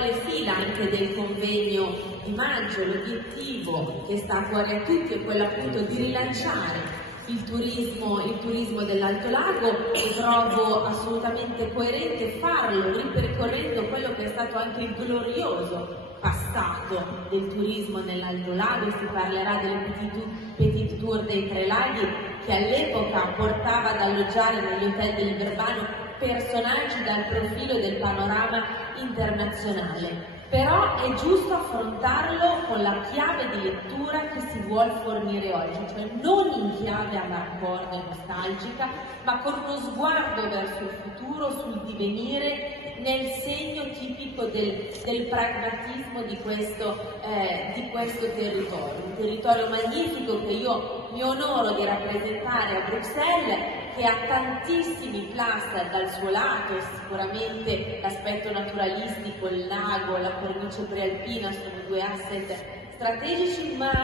le fila anche del convegno di maggio. L'obiettivo che sta a cuore a tutti è quello appunto di rilanciare il turismo dell'Alto Lago, e trovo assolutamente coerente farlo ripercorrendo quello che è stato anche il glorioso passato del turismo nell'Alto Lago. Si parlerà delle petit tour dei Tre Laghi, che all'epoca portava ad alloggiare negli hotel del Verbano personaggi dal profilo del panorama internazionale. Però è giusto affrontarlo con la chiave di lettura che si vuol fornire oggi, cioè non in chiave amarcord nostalgica, ma con uno sguardo verso il futuro, sul divenire, nel segno tipico del pragmatismo di questo territorio. Un territorio magnifico che io mi onoro di rappresentare a Bruxelles, che ha tantissimi plus dal suo lato. Sicuramente l'aspetto naturalistico, il lago, la cornice prealpina sono due asset strategici, ma